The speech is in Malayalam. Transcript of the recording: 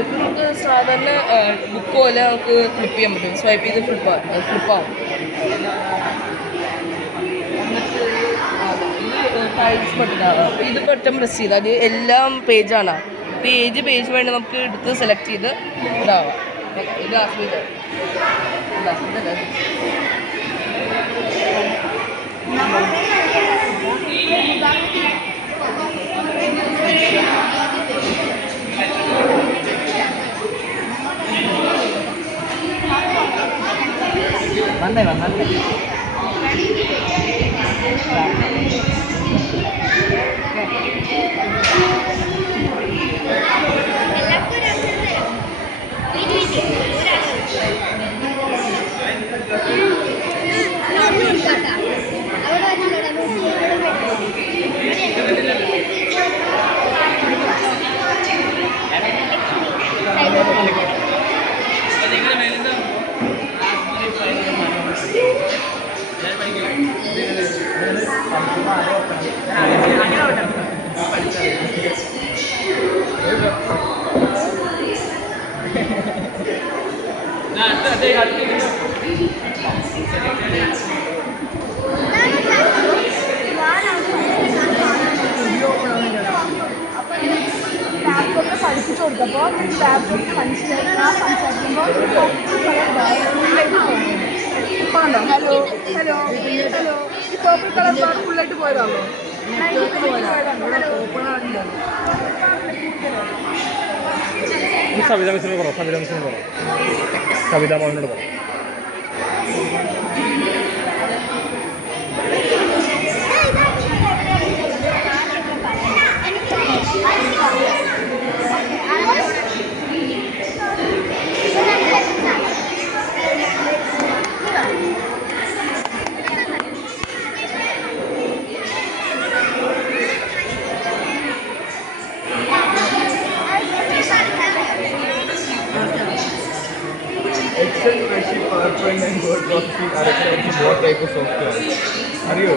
ഇപ്പം നമുക്ക് സാധാരണ ബുക്ക് പോലെ നമുക്ക് ഫ്ലിപ്പ് ചെയ്യാൻ പറ്റും. സ്വൈപ്പ് ചെയ്ത് ഫ്ലിപ്പാവും. ടൈൽസ് ബട്ടണാണ്. ഇത് ബട്ടൺ പ്രസ് ചെയ്താൽ അത് എല്ലാം പേജാണ്. പേജ് വേണ്ടി നമുക്ക് എടുത്ത് സെലക്ട് ചെയ്ത് ഇതാവാം. ഇത് ആസ്വദിക്കാം. വന്നേ പഠിപ്പിച്ചു കൊടുത്തപ്പോൾ ലാപ്ടോപ്പ് മനസ്സിലായി ഞാൻ സംസാരിക്കുമ്പോൾ ഹലോ ഹലോ ഹലോ ഈ പേർപ്പിൾ കളർ ബാർ ഫുള്ളായിട്ട് പോയതാണോ? സവിത മിസ്സിനോട് പറ സവിത മോഹനോട് പറ. Excel, spreadsheet, PowerPoint and word processing are accepted in what type of software? Are you?